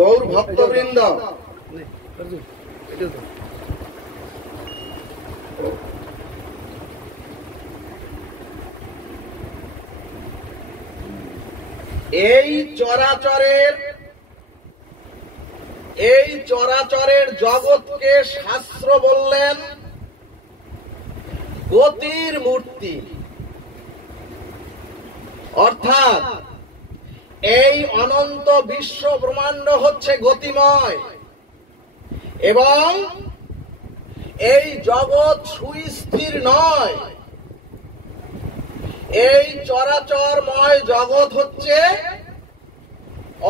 গৌর ভক্তবৃন্দ, এই চরাচরের জগৎকে শাস্ত্র বললেন গতির মূর্তি। অর্থাৎ এই অনন্ত বিশ্ব ব্রহ্মাণ্ড হচ্ছে গতিময় এবং এই জগৎ সুস্থির নয়। এই চরাচরময় জগৎ হচ্ছে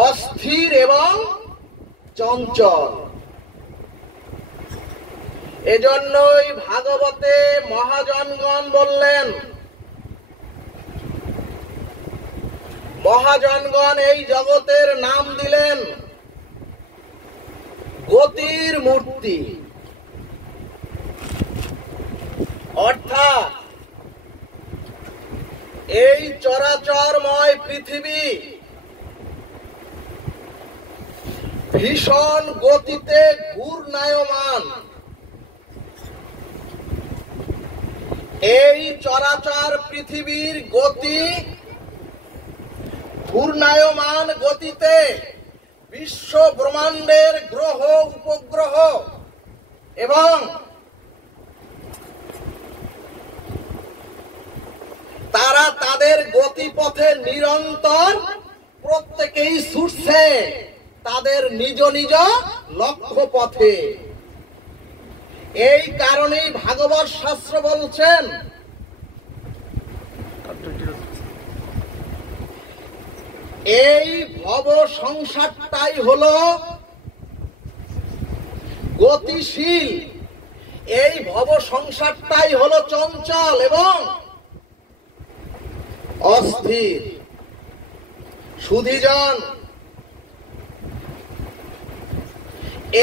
অস্থির এবং চঞ্চল। এজন্যই ভাগবতে মহাজনগণ বললেন, মহাজনগণ এই জগতের নাম দিলেন গতির মূর্তি। অর্থাৎ এই চরাচরময় পৃথিবী ভীষণ গতিতে ঘূর্ণায়মান। এই চরাচর পৃথিবীর গতি ঘূর্ণায়মান গতিতে বিশ্ব ব্রহ্মাণ্ডের গ্রহ উপগ্রহ এবং তারা তাদের গতিপথে নিরন্তর প্রত্যেকেই ছুটছে তাদের নিজ নিজ লক্ষ্য পথে। এই কারণেই ভাগবত শাস্ত্র বলছেন এই ভব সংসারটাই হলো গতিশীল, এই ভব সংসারটাই হলো চঞ্চল এবং অস্থির। সুধীজন,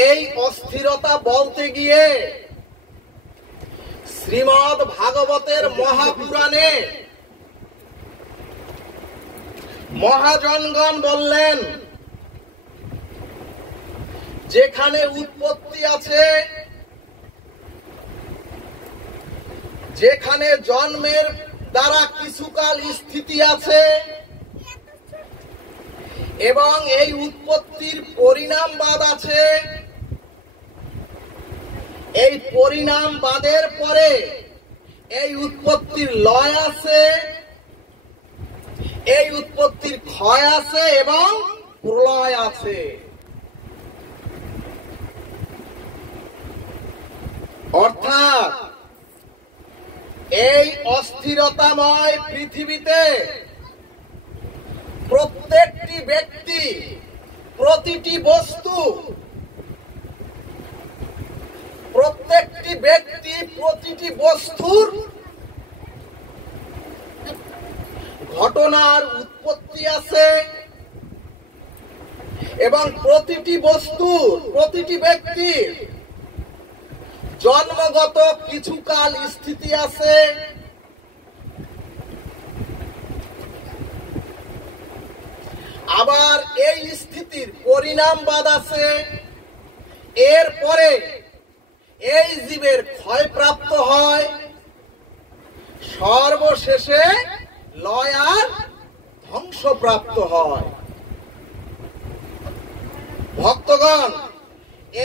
এই অস্থিরতা বলতে গিয়ে শ্রীমদ্ ভাগবতের মহাপুরাণে মহাজনগণ বললেন, যেখানে উৎপত্তি আছে, যেখানে জন্মের দ্বারা কিছুকাল স্থিতি আছে এবং এই উৎপত্তির পরিণামবাদ আছে, এই পরিণামবাদের পরে এই উৎপত্তির লয় আছে, এই উৎপত্তির ক্ষয় আছে এবং প্রলয় আছে। অর্থাৎ এই অস্থিরতাময় পৃথিবীতে প্রত্যেকটি ব্যক্তি, প্রতিটি বস্তু, প্রত্যেকটি ব্যক্তি প্রতিটি বস্তুর ঘটনার উৎপত্তি আছে এবং প্রতিটি বস্তুর, প্রতিটি ব্যক্তির জন্মগত কিছুকাল স্থিতি আছে। আবার এই স্থিতির পরিণামবাদ আছে। এরপরে এই জীবের ক্ষয়প্রাপ্ত হয়, সর্বশেষে লয় আর ধ্বংসপ্রাপ্ত হয়। ভক্তগণ,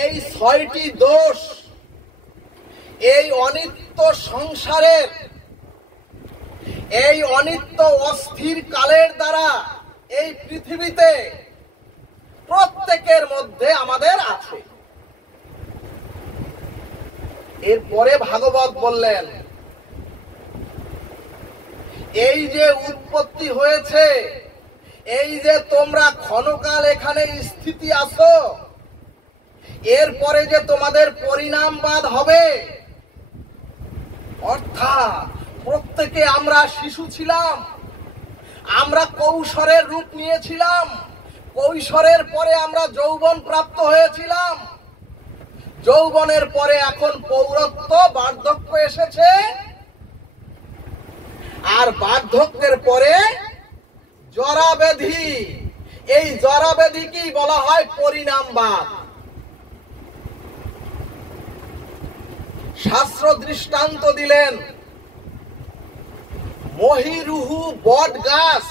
এই ছয়টি দোষ এই অনিত্য সংসারের, এই অনিত্য অস্থির কালের দ্বারা এই পৃথিবীতে প্রত্যেকের মধ্যে আমাদের আছে। এরপরে ভাগবত বললেন, এই যে উৎপত্তি হয়েছে, এই যে তোমরা ক্ষণকাল এখানে স্থিতি আছো, এরপরে যে তোমাদের পরিণামবাদ হবে। অর্থাৎ প্রত্যেকে আমরা শিশু ছিলাম, আমরা কৈশোরের রূপ নিয়েছিলাম, কৈশোরের পরে আমরা যৌবন প্রাপ্ত হয়েছিলাম, যৌবনের পরে এখন পৌরত্ব, বার্ধক্য এসেছে, আর বার্ধক্যের পরে জরা ব্যাধি, এই জড়বেদীকেই বলা হয় পরিণামবাদ। শাস্ত্র দৃষ্টান্ত দিলেন, মহিরুহু বট গাছ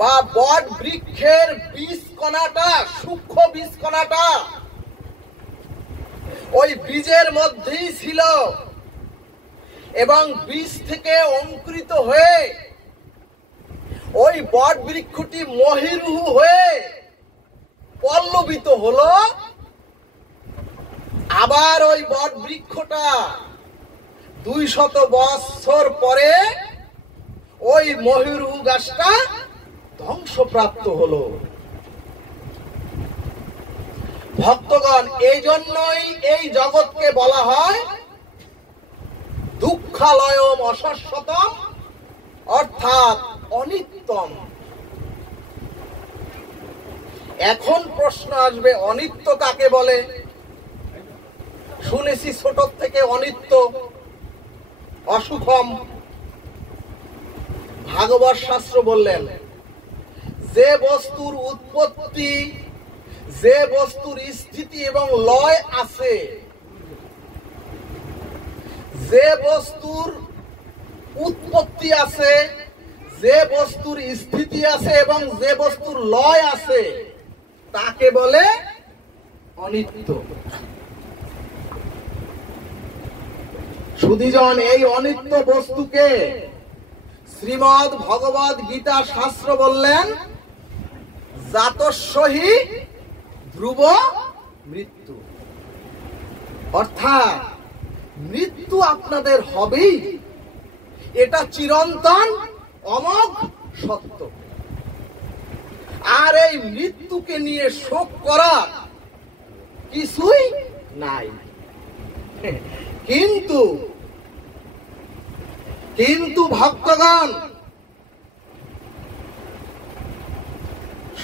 বা বট বৃক্ষের বীজ কণাটা, সূক্ষ্ম বীজ কণাটা ওই বীজের মধ্যেই ছিল এবং বীজ থেকে অঙ্কুরিত হয়ে ওই বট বৃক্ষটি মহিরুহু হয়ে পল্লবিত হলো। আবার ওই বট বৃক্ষটা 200 বছর পরে ওই মহিরুহু গাছটা ধ্বংসপ্রাপ্ত হলো। ভক্তগণ, এই জন্যই এই জগৎকে বলা হয় দুঃখালয়ম অশাশ্বতম, অর্থাৎ অনিত্যম। এখন প্রশ্ন আসবে, অনিত্য কাকে বলে? শুনেছি ছোট থেকে অনিত্য, অসুখম। ভাগবত শাস্ত্র বললেন, যে বস্তুর উৎপত্তি, যে বস্তুর স্থিতি এবং লয় আছে, যে বস্তুর উৎপত্তি আছে, যে বস্তুর স্থিতি আছে এবং যে বস্তুর লয় আছে, তাকে বলে অনিত্য। সুধীজন, এই অনিত্য বস্তুকে শ্রীমদ্ ভগবদ গীতা শাস্ত্র বললেন জাতস্যহি ধ্রুব মৃত্যু, অর্থাৎ মৃত্যু আপনাদের হবেই, এটা চিরন্তন অমোঘ সত্য। আর এই মৃত্যুকে নিয়ে শোক করা কিছুই নাই। কিন্তু ভক্তগণ,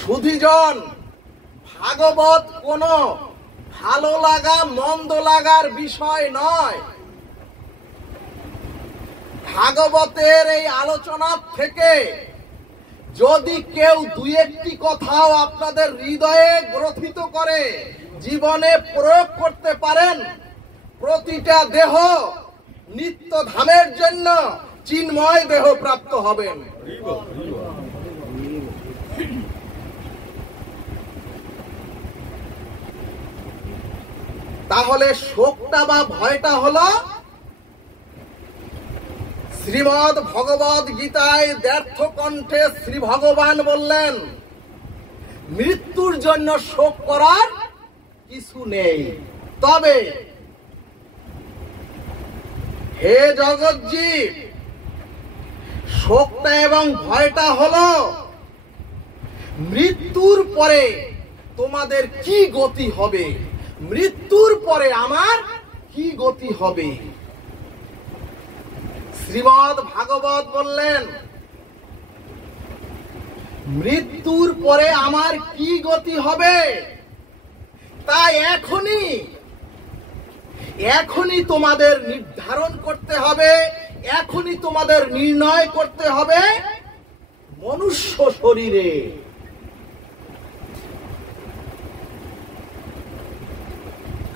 সুধীজন, ভাগবত কোন ভালো লাগা মন্দ লাগার বিষয় নয়। ভাগবতের এই আলোচনা থেকে যদি কেউ 2-1টি কথাও আপনাদের হৃদয়ে গ্রথিত করে জীবনে প্রয়োগ করতে পারেন, প্রতিটা দেহ নিত্য ধামের জন্য চিন্ময় দেহ প্রাপ্ত হবেন। তাহলে শোকটা বা ভয়টা হলো, শ্রীমদ্ ভগবদ গীতায় দ্ব্যর্থ কণ্ঠে শ্রী ভগবান বললেন, মৃত্যুর জন্য শোক করার কিছু নেই। তবে হে জগৎজীব, শোকটা এবং ভয়টা হলো মৃত্যুর পরে তোমাদের কি গতি হবে, মৃত্যুর পরে আমার কি গতি হবে। শ্রীমদ্ ভাগবত বললেন, মৃত্যুর পরে আমার কি গতি হবে তা এখনই তোমাদের নির্ধারণ করতে হবে, এখনই তোমাদের নির্ণয় করতে হবে মনুষ্য শরীরে।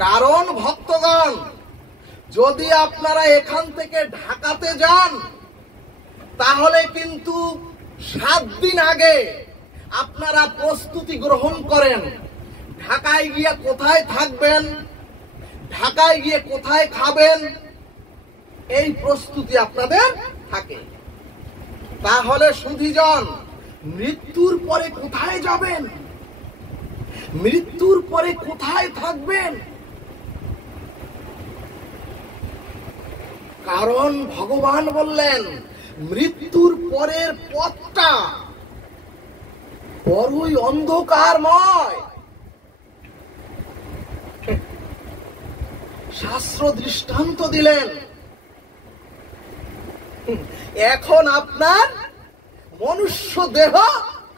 কারণ ভক্তগণ, যদি আপনারা এখান থেকে ঢাকাতে যান, তাহলে কিন্তু 7 দিন আগে আপনারা প্রস্তুতি গ্রহণ করেন। ঢাকায় গিয়ে কোথায় থাকবেন, ঢাকায় গিয়ে কোথায় খাবেন, এই প্রস্তুতি আপনাদের থাকে। তাহলে সুধীজন, মৃত্যুর পরে কোথায় যাবেন, মৃত্যুর পরে কোথায় থাকবেন? কারণ ভগবান বললেন, মৃত্যুর পরের পথটা বড়ই অন্ধকারময়। শাস্ত্র দৃষ্টান্ত দিলেন, এখন আপনার মনুষ্য দেহ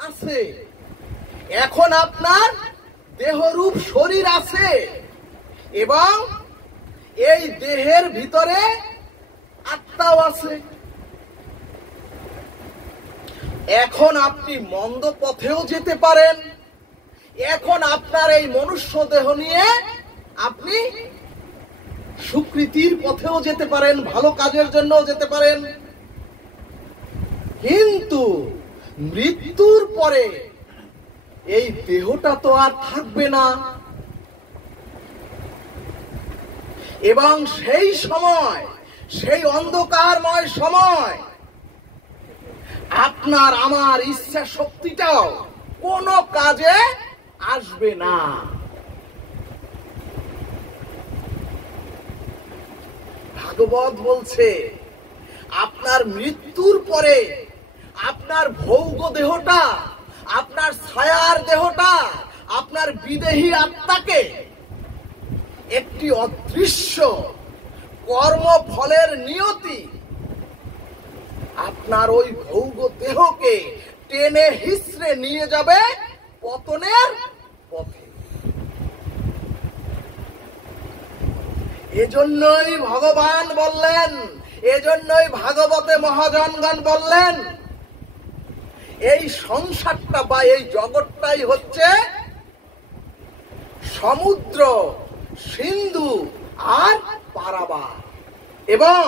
আছে, এখন আপনার দেহরূপ শরীর আছে এবং এই দেহের ভিতরে আত্মাও আছে। এখন আপনি মন্দ পথেও যেতে পারেন, এখন আপনার এই মনুষ্য দেহ নিয়ে আপনি সুকৃতির পথেও যেতে পারেন, ভালো কাজের জন্যও যেতে পারেন। কিন্তু মৃত্যুর পরে এই দেহটা তো আর থাকবে না, এবং সেই সময়, সেই অন্ধকারময় সময় আপনার আমার ইচ্ছা শক্তিটাও কোনো কাজে আসবে না। ভাগবত বলছে আপনার মৃত্যুর পরে আপনার ভৌগ দেহটা, আপনার ছায়ার দেহটা, আপনার বিদেহী আত্মাকে একটি অদৃশ্য কর্মফলের নিয়তি আপনার ওই ভৌগ দেহকে টেনে হিসড়ে নিয়ে যাবে পতনের পথে। এজন্যই ভগবান বললেন, এজন্যই ভাগবতে মহাজনগণ বললেন, এই সংসারটা বা এই জগৎটাই হচ্ছে সমুদ্র, সিন্ধু আর পারাবার, এবং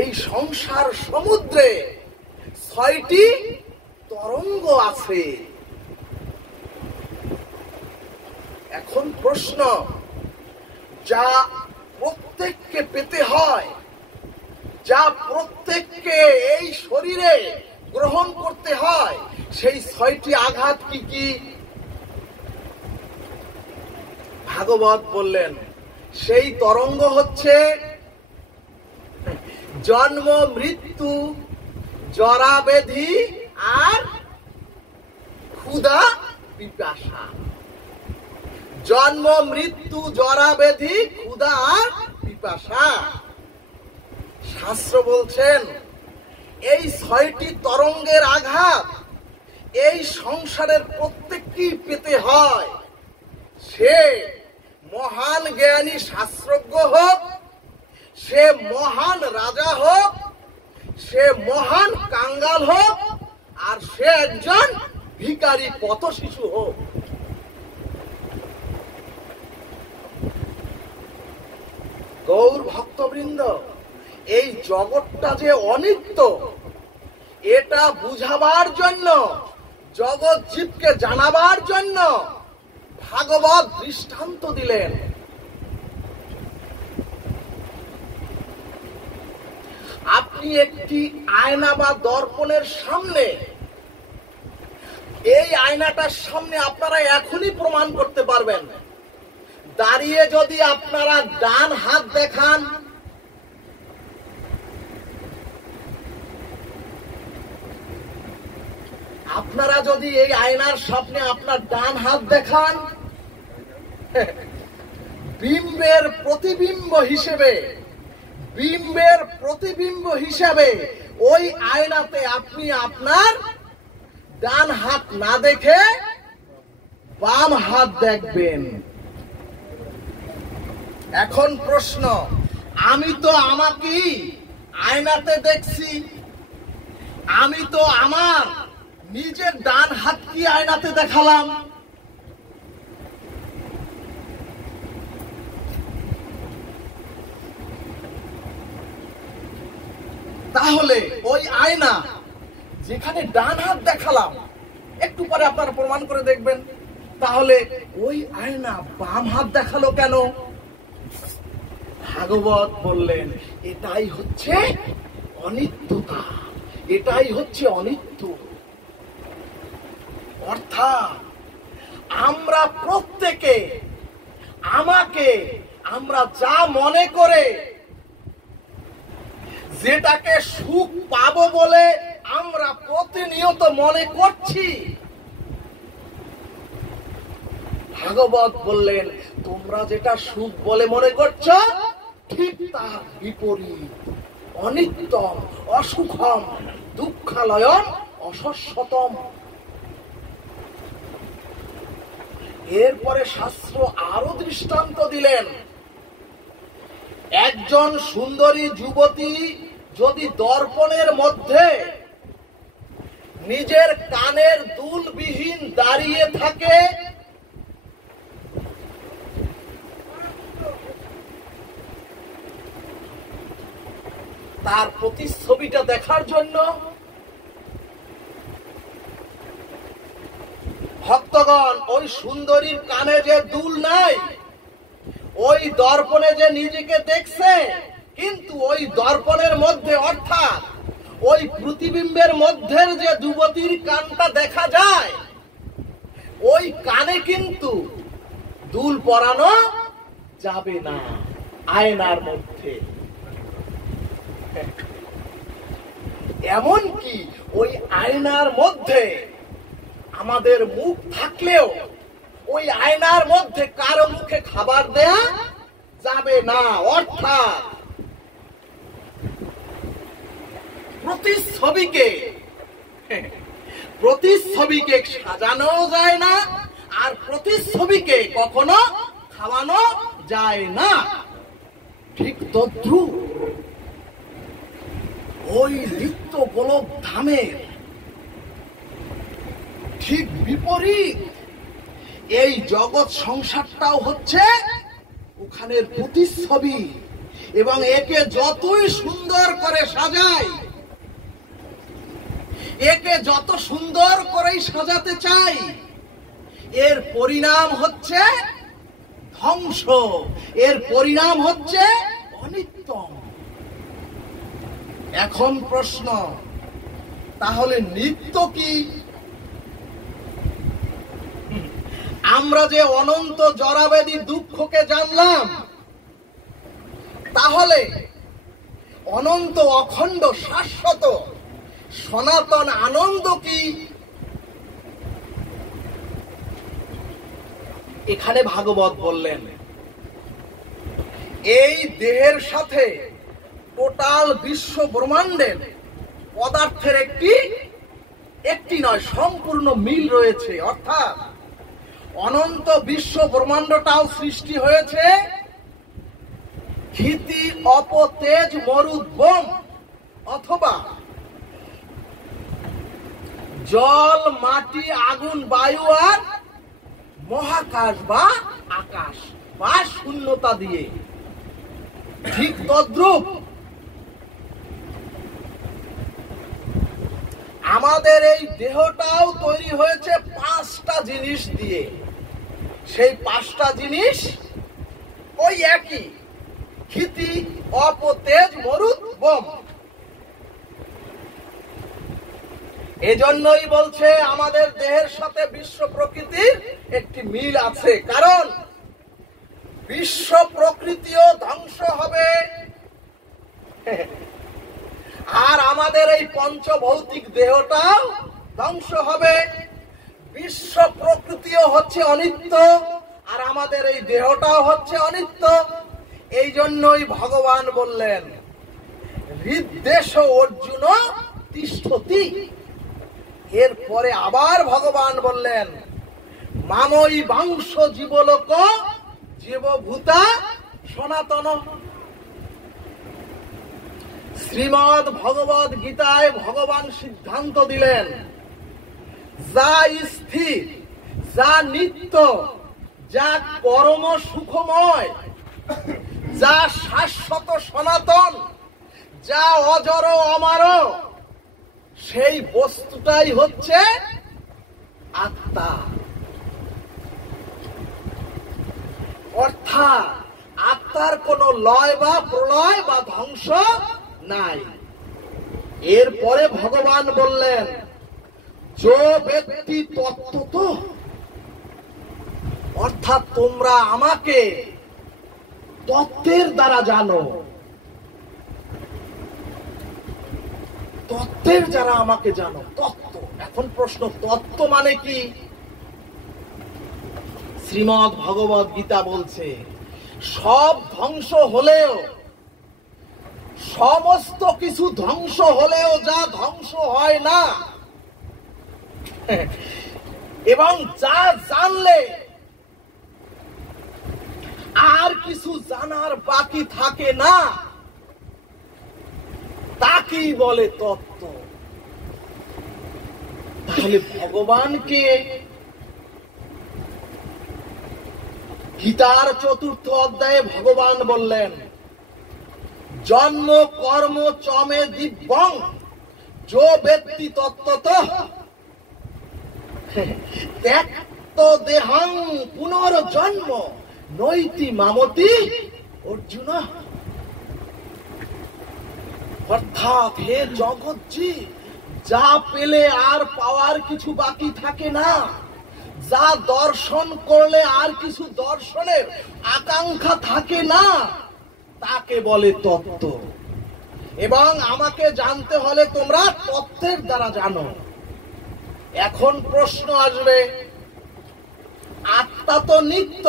এই সংসার সমুদ্রে 6টি তরঙ্গ আছে। এখন প্রশ্ন, যা প্রত্যেককে পেতে হয়, যা প্রত্যেককে এই শরীরে গ্রহণ করতে হয়, সেই 6টি আঘাত কি কি? ভাগবত বললেন সেই তরঙ্গ হচ্ছে জন্ম, মৃত্যু, জরা ব্যাধি আর ক্ষুধা পিপাসা। জন্ম, মৃত্যু, জরা ব্যাধি, ক্ষুধা আর পিপাসা। শাস্ত্র বলছেন এই 6টি তরঙ্গের আঘাত এই সংসারের প্রত্যেককে পেতে হয়। সে মহান জ্ঞানী শাস্ত্রজ্ঞ হোক, সে মহান রাজা হোক, সে মহান কাঙ্গাল হোক, আর সে একজন ভিখারি পথ শিশু হোক। গৌর ভক্তবৃন্দ, এই জগৎটা যে অনিত্য, এটা বুঝাবার জন্য, জগৎ জীবকে জানাবার জন্য ভাগবত দৃষ্টান্ত দিলেন। আপনি একটি আয়না বা দর্পণের সামনে, এই আয়নাটার সামনে আপনারা এখনই প্রমাণ করতে পারবেন, দাঁড়িয়ে যদি আপনারা ডান হাত দেখান, আপনারা যদি এই আয়নার সামনে আপনার ডান হাত দেখান, বিম্বের প্রতিবিম্ব হিসেবে, বিম্বের প্রতিবিম্ব হিসেবে ওই আয়নাতে আপনি আপনার ডান হাত না দেখে বাম হাত দেখবেন। এখন প্রশ্ন, আমি তো আমাকেই আয়নাতে দেখছি, আমি তো আমার নিজের ডান হাত কি আয়নাতে দেখালাম। তাহলে ওই আয়না যেখানে ডান হাত দেখালাম, একটু পরে আপনারা প্রমাণ করে দেখবেন, তাহলে ওই আয়না বাম হাত দেখালো কেন? ভাগবত বললেন এটাই হচ্ছে অনিত্যতা, এটাই হচ্ছে অনিত্য। অর্থাৎ আমরা প্রত্যেকে আমাকে আমরা যা মনে করে, যেটাকে সুখ পাবো বলে আমরা প্রতিনিয়ত মনে করছি, ভাগবত বললেন তোমরা যেটা সুখ বলে মনে করছো ঠিক তার বিপরীত, অনিত্যম, অসুখম, দুঃখালয়ম, অশশ্বতম। এরপরে শাস্ত্র আরো দৃষ্টান্ত দিলেন, একজন সুন্দরী যুবতী যদি দর্পণের মধ্যে নিজের কানের দুলবিহীন দাঁড়িয়ে থাকে, তার প্রতিচ্ছবিটা দেখার জন্য। ভক্তগণ, ওই সুন্দরীর কানে যে দুল নাই, ওই দর্পণে যে নিজেকে দেখছে, কিন্তু ওই দর্পণের মধ্যে অর্থাৎ ওই প্রতিবিম্বের মধ্যে যে যুবতীর কানটা দেখা যায়, ওই কানে কিন্তু দুল পরানো যাবে না আয়নার মধ্যে। এমনকি ওই আয়নার মধ্যে আমাদের মুখ থাকলেও ওই আয়নার মধ্যে কারো মুখে খাবার দেয়া যাবে না। অর্থাৎ প্রতিচ্ছবিকে সাজানো যায় না, আর প্রতিচ্ছবিকে কখনো খাওয়ানো যায় না। ঠিক তদ্রূপ ওই নিত্য গোলক ধামের ঠিক বিপরীত এই জগৎ সংসারটাও হচ্ছে ওখানের প্রতিচ্ছবি। এবং একে যতই সুন্দর করে সাজাই, একে যত সুন্দর করেই সাজাতে চাই, এর পরিণাম হচ্ছে ধ্বংস, এর পরিণাম হচ্ছে অনিত্য। এখন প্রশ্ন, তাহলে নিত্য কি? আমরা যে অনন্ত জরাবেদী দুঃখকে জানলাম, তাহলে অনন্ত অখণ্ড শাশ্বত সনাতন আনন্দ কি? এখানে ভাগবত বললেন, এই দেহের সাথে টোটাল বিশ্ব ব্রহ্মাণ্ডের পদার্থের একটি নয়, সম্পূর্ণ মিল রয়েছে। অর্থাৎ অনন্ত বিশ্ব ব্রহ্মাণ্ডটাও সৃষ্টি হয়েছে ক্ষিতি অপতেজ মরুদ্গম, অথবা জল, মাটি, আগুন, বায়ু আর মহাকাশ বা আকাশ বা শূন্যতা দিয়ে। ঠিক তদ্রূপ আমাদের এই দেহটাও তৈরি হয়েছে 5টা জিনিস দিয়ে। সেই 5টা জিনিস ওই একই, ক্ষিতি অপতেজ মরুদ বোম। এজন্যই বলছে আমাদের দেহের সাথে বিশ্ব প্রকৃতির একটি মিল আছে, কারণ বিশ্ব প্রকৃতিও ধ্বংস হবে, আর আমাদের এই পঞ্চভৌতিক দেহটাও ধ্বংস হবে। বিশ্ব প্রকৃতিও হচ্ছে অনিত্য, আর আমাদের এই দেহটাও হচ্ছে অনিত্য। এই জন্যই ভগবান বললেন, হৃদ্দেশ অর্জুন তিষ্ঠতি। এরপরে আবার ভগবান বললেন, মাময়ী বাংশ জীবলোক জীবভূতা সনাতন। শ্রীমদ্ ভগবদ গীতায় ভগবান সিদ্ধান্ত দিলেন, যা স্থির, যা নিত্য, যা পরম সুখময়, যা শাশ্বত সনাতন, যা অজর অমর, সেই বস্তুটাই হচ্ছে আত্মা। অর্থাৎ আত্মার কোনো লয় বা প্রলয় বা ধ্বংস নাই। এরপরে ভগবান বললেন, যো ব্যক্তি তত্ত্বত, অর্থাৎ তোমরা আমাকে তত্ত্বের দ্বারা জানো। তত্ত্বের যারা আমাকে জানো, তত্ত্ব। এখন প্রশ্ন, তত্ত্ব মানে কি? শ্রীমদ্ ভগবদ গীতা বলছে, সব ধ্বংস হলেও, সমস্ত কিছু ধ্বংস হলেও যা ধ্বংস হয় না, এবং যা জানলে আর কিছু জানার বাকি থাকে না, তাকেই বলে তত্ত্ব। তাহলে ভগবানকে গীতার 4th অধ্যায়ে ভগবান বললেন, জন্ম কর্ম চমে দিব্যং যো বেত্তি তত্ত্বতঃ ত্যক্ত দেহং পুনর্জন্ম নৈতি মামতি অর্জুন। অর্থাৎ হে জগৎজি, যা পেলে আর পাওয়ার কিছু বাকি থাকে না, যা দর্শন করলে আর কিছু দর্শনের আকাঙ্ক্ষা থাকে না, তাকে বলে তত্ত্ব। এবং আমাকে জানতে হলে তোমরা তত্ত্বের দ্বারা জানো। এখন প্রশ্ন আসবে, আত্মা তো নিত্য,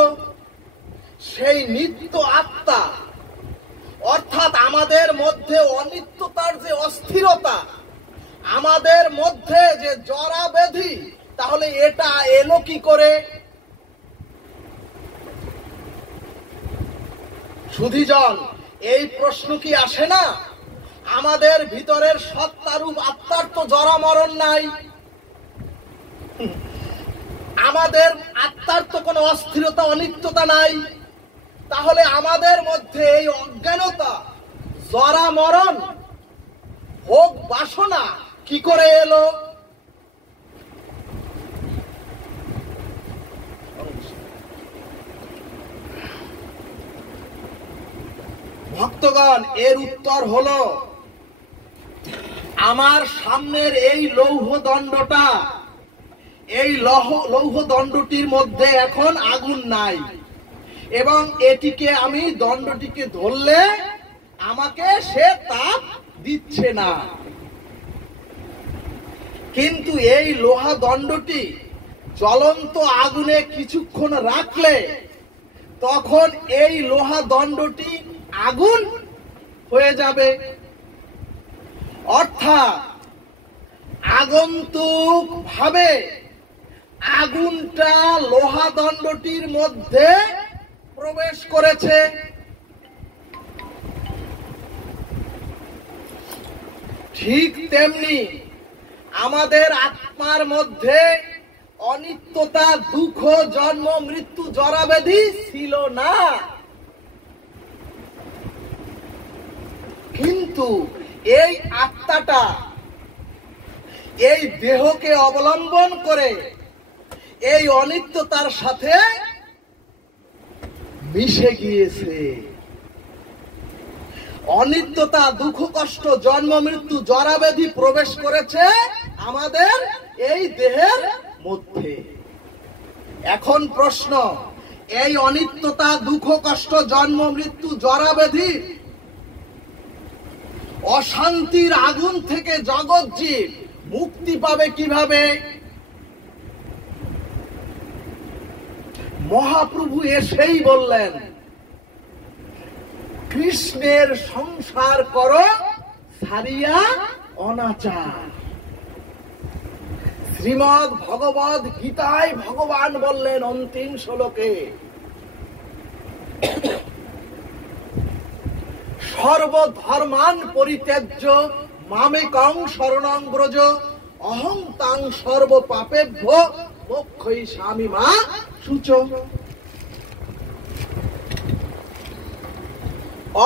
সেই নিত্য আত্মা অর্থাৎ আমাদের মধ্যে অনিত্যতার যে অস্থিরতা, আমাদের মধ্যে যে জরা ব্যাধি, তাহলে এটা এলো কি করে? সুধীজন, এই প্রশ্ন কি আসে না? আমাদের ভিতরের সত্তারূপ আত্মার তো জরা মরণ নাই, আমাদের আত্মার তো কোনো অস্থিরতা অনিত্যতা নাই, তাহলে আমাদের মধ্যে এই অজ্ঞানতা, জরা মরণ, ভোগ বাসনা কি করে এলো? ভক্তগণ, এর উত্তর হলো, আমার সামনের এই লৌহ দণ্ডটা, এই লৌহ দণ্ডটির মধ্যে এখন আগুন নাই, এবং এটিকে আমি দণ্ডটিকে ধরলে আমাকে সে তাপ দিচ্ছে না। কিন্তু এই লোহা দণ্ডটি জ্বলন্ত আগুনে কিছুক্ষণ রাখলে তখন এই লোহা দণ্ডটি আগুন হয়ে যাবে। অর্থাৎ আগন্তুক ভাবে আগুনটা লোহা দণ্ডটির মধ্যে প্রবেশ করেছে। ঠিক তেমনি আমাদের আত্মার মধ্যে অনিত্যতা, দুঃখ, জন্ম, মৃত্যু, জরা ব্যাধি ছিল না, কিন্তু এই আত্মাটা এই দেহকে অবলম্বন করে এই অনিত্যতার সাথে মিশে গিয়েছে। অনিত্যতা, দুঃখ, কষ্ট, জন্ম, মৃত্যু, জরা ব্যাধি প্রবেশ করেছে আমাদের এই দেহের মধ্যে। এখন প্রশ্ন, এই অনিত্যতা, দুঃখ, কষ্ট, জন্ম, মৃত্যু, জরা ব্যাধি, অশান্তির আগুন থেকে জগৎজীব মুক্তি পাবে কিভাবে? মহাপ্রভু এসেই বললেন, কৃষ্ণের সংসার করো ছাড়িয়া অনাচার। শ্রীমদ্ ভগবদ গীতায় ভগবান বললেন অন্তিম শ্লোকে, সর্বধর্মান পরিত্যাজ্য মামেকং শরণং ব্রজ অহং তাং সর্ব পাপেভ্য মোক্ষয়িষ্যামি মা শুচো।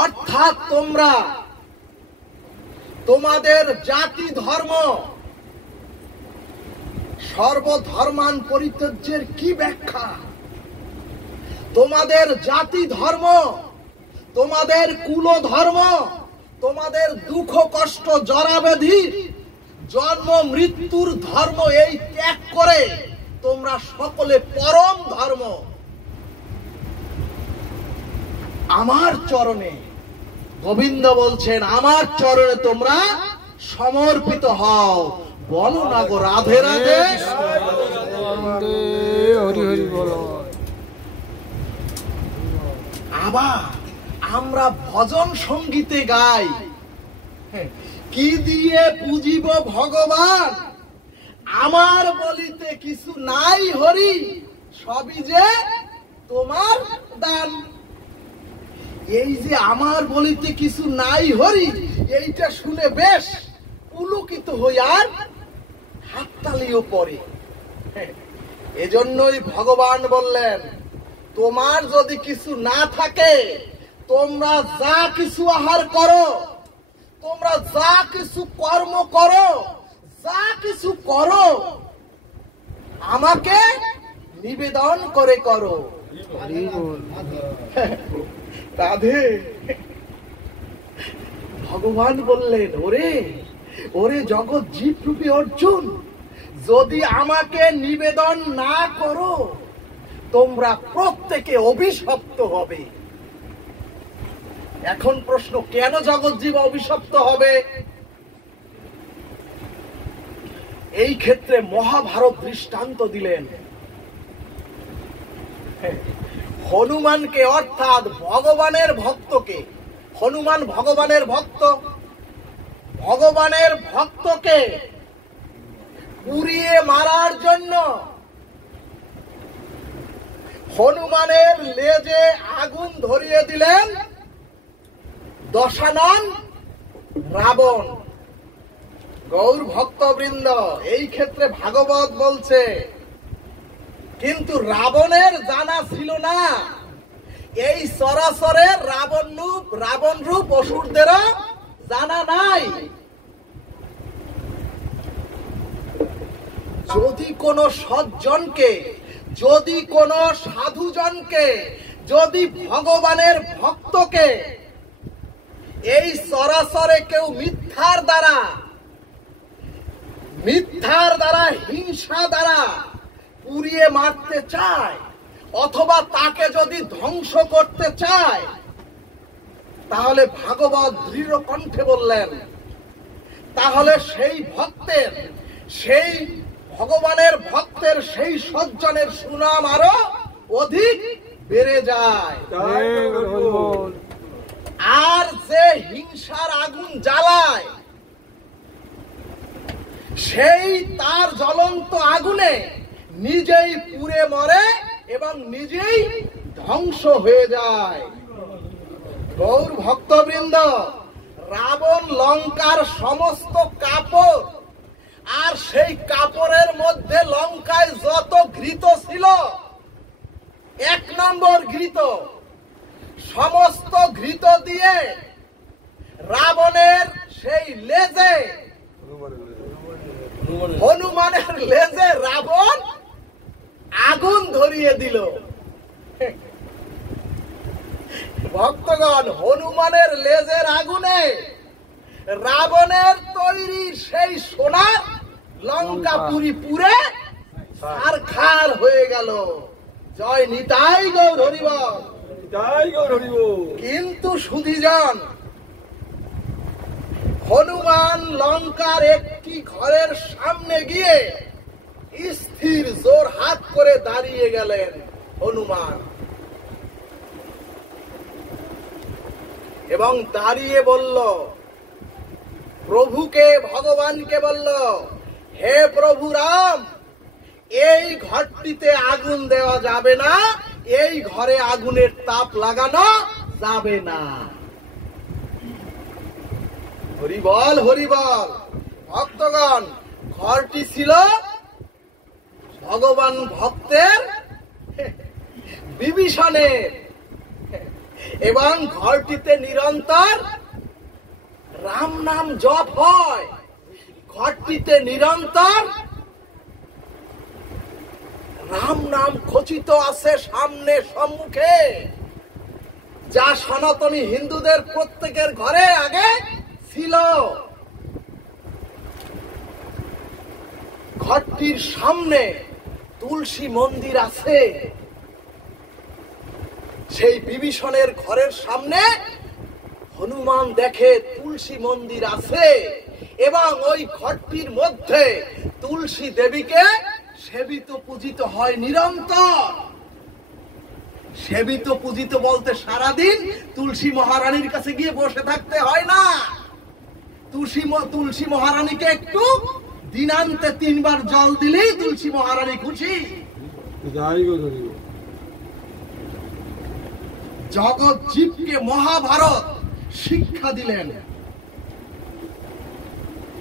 অর্থাৎ তোমরা তোমাদের জাতি ধর্ম, সর্বধর্মান পরিত্যাজ্যের কি ব্যাখ্যা? তোমাদের জাতি ধর্ম, তোমাদের কুল ধর্ম, তোমাদের দুঃখ কষ্ট জরা ব্যাধি জন্ম মৃত্যুর ধর্ম এই ত্যাগ করে তোমরা সকলে পরম ধর্ম আমার চরণে, গোবিন্দ বলছেন আমার চরণে তোমরা সমর্পিত হও। বলো না গো রাধে রাধে। আবার আমরা ভজন সঙ্গীতে গাই, কি দিয়ে পুজিব ভগবান, আমার বলিতে কিছু নাই হরি, সবই যে তোমার দান। এই যে আমার বলিতে কিছু নাই হরি, এইটা শুনে বেশ পুলকিত হই আর হাততালিও পড়ে। এজন্যই ভগবান বললেন, তোমার যদি কিছু না থাকে, তোমরা যা কিছু আহার করো, তোমরা যা কিছু কর্ম করো, যা কিছু করো, আমাকে নিবেদন করে করো। রাধে। ভগবান বললেন, ওরে ওরে জগৎ জীব রূপী অর্জুন, যদি আমাকে নিবেদন না করো, তোমরা প্রত্যেকে অভিশপ্ত হবে। এখন প্রশ্ন, কেন জগৎজীব অভিশপ্ত হবে? এই ক্ষেত্রে মহাভারত দৃষ্টান্ত দিলেন। হনুমানকে, অর্থাৎ ভগবানের ভক্তকে, হনুমান ভগবানের ভক্ত, ভগবানের ভক্তকে পুড়িয়ে মারার জন্য হনুমানের লেজে আগুন ধরিয়ে দিলেন দশানন রাবণ। গৌর ভক্তবৃন্দ, এই ক্ষেত্রে ভাগবত বলছে, কিন্তু রাবণের জানা ছিল না এই সরাসরে রাবণ রূপ অসুরদেরও জানা নাই। যদি কোন সজ্জনকে, যদি কোন সাধুজনকে, যদি ভগবানের ভক্তকে এই সরাসরে কেউ মিথ্যার দ্বারা হিংসা দ্বারা পুড়িয়ে মারতে চায়, অথবা তাকে যদি ধ্বংস করতে চায়, তাহলে ভাগবত দৃঢ় কণ্ঠে বললেন, তাহলে সেই ভক্তের, সেই ভগবানের ভক্তের, সেই সজ্জনের সুনাম আরো অধিক বেড়ে যায়। আর যে হিংসার আগুন জ্বালায়, সেই তার জ্বলন্ত আগুনে নিজেই পুড়ে মরে এবং নিজেই ধ্বংস হয়ে যায়। গৌর ভক্তবৃন্দ, রাবণ লঙ্কার সমস্ত কাপড়, আর সেই কাপড়ের মধ্যে লঙ্কায় যত ঘৃত ছিল, 1 নম্বর ঘৃত, সমস্ত ঘৃত দিয়ে রাবণের সেই লেজে, হনুমানের লেজে রাবণ আগুন ধরিয়ে দিল। ভক্তগণ, হনুমানের লেজের আগুনে রাবণের তৈরি সেই সোনার লঙ্কা পুরি পুরে ছারখার হয়ে গেল। জয় নিতাই গৌর হরিবল। কিন্তু সুধীজন, হনুমান লঙ্কার একটি ঘরের সামনে গিয়ে স্থির জোর হাত করে দাঁড়িয়ে গেলেন হনুমান, এবং দাঁড়িয়ে বলল, প্রভুকে, ভগবানকে বলল, হে প্রভু রাম, এই ঘরটিতে আগুন দেওয়া যাবে না, এই ঘরে আগুনের তাপ লাগানো যাবে না। হরিবল হরিবল। ভক্তগণ, ঘরটি ছিল ভগবান ভক্তের বিভীষণের, এবং ঘরটিতে নিরন্তর রাম নাম জপ হয়, ঘরটিতে নিরন্তর রাম নাম খচিত আছে সামনে সম্মুখে, যা সনাতনী হিন্দুদের প্রত্যেকের ঘরে আগে ছিল। ঘরটির সামনে তুলসী মন্দির আছে। সেই বিভীষণের ঘরের সামনে হনুমান দেখে তুলসী মন্দির আছে, এবং ওই ঘরটির মধ্যে তুলসী দেবীকে সেবিত পূজিত হয় নিরন্তর। সেবিত পূজিত বলতে সারাদিন তুলসী মহারানীর কাছে গিয়ে বসে থাকতে হয় না। তুলসী মহারানীকে একটু দিনান্তে 3 বার জল দিলেই তুলসী মহারানী খুশি। জগৎ জীবকে মহাভারত শিক্ষা দিলেন।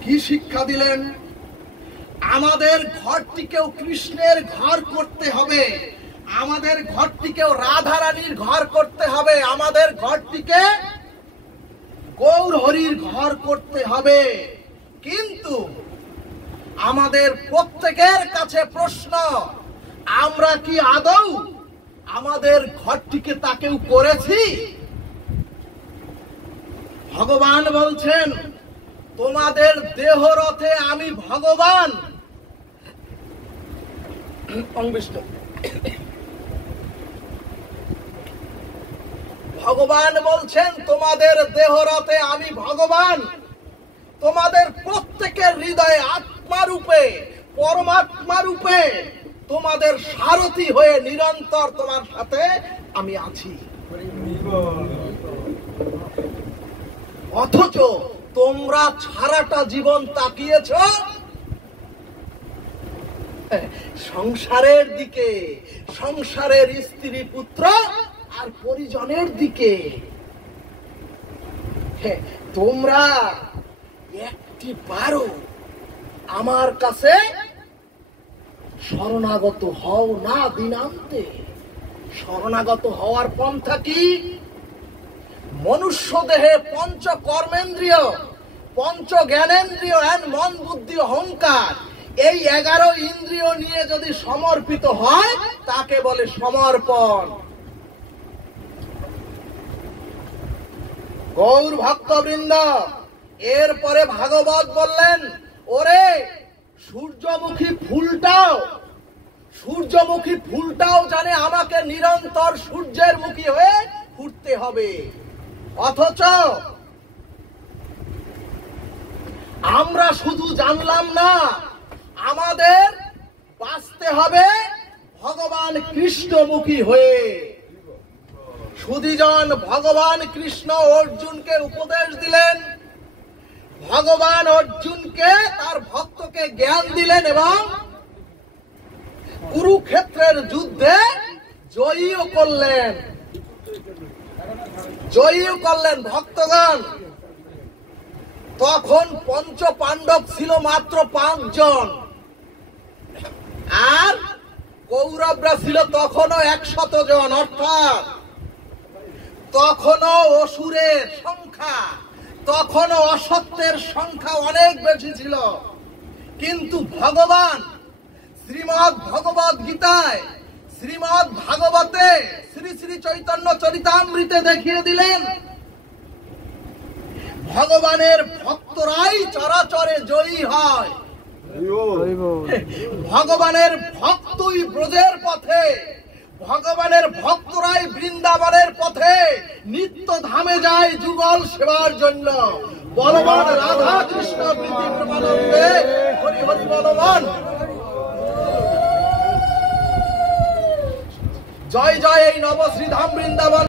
কি শিক্ষা দিলেন? আমাদের ঘরটিকেও কৃষ্ণের ঘর করতে হবে, আমাদের ঘরটিকেও রাধারানীর ঘর করতে হবে, আমাদের ঘরটিকে গৌর হরির ঘর করতে হবে। কিন্তু আমাদের প্রত্যেকের কাছে প্রশ্ন, আমরা কি আদৌ আমাদের ঘরটিকে তাকেও করেছি? ভগবান বলছেন, তোমাদের দেহ রথে আমি ভগবান। ভগবান বলছেন, তোমাদের দেহ রথে আমি ভগবান। তোমাদের প্রত্যেকের হৃদয়ে আত্মা রূপে, পরমাত্মা রূপে তোমাদের সারথি হয়ে নিরন্তর তোমার সাথে আমি আছি। অথচ তোমরা সারাটা জীবন তাকিয়েছ সংসারের দিকে, সংসারের স্ত্রী পুত্র আর পরিজনের দিকে। তোমরা একটি বারো আমার কাছে শরণাগত হও না দিনান্তে। শরণাগত হওয়ার পন্থা কি? মনুষ্য দেহে পঞ্চ কর্মেন্দ্রিয়, পঞ্চ জ্ঞানেন্দ্রিয় এন্ড মন বুদ্ধি অহংকার, এই 11 ইন্দ্রিয় নিয়ে যদি সমর্পিত হয় তাকে বলে সমর্পণ। গৌর ভক্তবৃন্দ, এরপরে ভাগবত বললেন, ওরে সূর্যমুখী ফুলটাও জানে আমাকে নিরন্তর সূর্যের মুখী হয়ে ফুটতে হবে। অথচ আমরা শুধু জানলাম না, আমাদের বাঁচতে হবে ভগবান কৃষ্ণমুখী হয়ে। সুধীজন, ভগবান কৃষ্ণ অর্জুনকে উপদেশ দিলেন, ভগবান অর্জুনকে তার ভক্তকে জ্ঞান দিলেন এবং কুরুক্ষেত্রের যুদ্ধে জয়ীও করলেন। ভক্তগণ, তখন পঞ্চ পাণ্ডব ছিল মাত্র 5 জন, আর কৌরবরা ছিল তখনও 100 জন। অর্থাৎ তখনও অসুরের সংখ্যা, তখনও অসত্যের সংখ্যা অনেক বেশি ছিল। কিন্তু ভগবান শ্রীমদ্ ভগবত গীতায়, শ্রীমদ্ ভাগবতে, শ্রী শ্রী চৈতন্য চরিতামৃতে দেখিয়ে দিলেন, ভগবানের ভক্তরাই চরাচরে জয়ী হয়। ভগবানের ভক্তই ব্রজের পথে, ভগবানের ভক্তরাই বৃন্দাবনের পথে নিত্য ধামে যায় যুগল সেবার জন্য। বলবান রাধা কৃষ্ণ প্রীতি প্রেমানন্দে হরি হরি বলবান। জয় জয় এই নবশ্রীধাম বৃন্দাবন।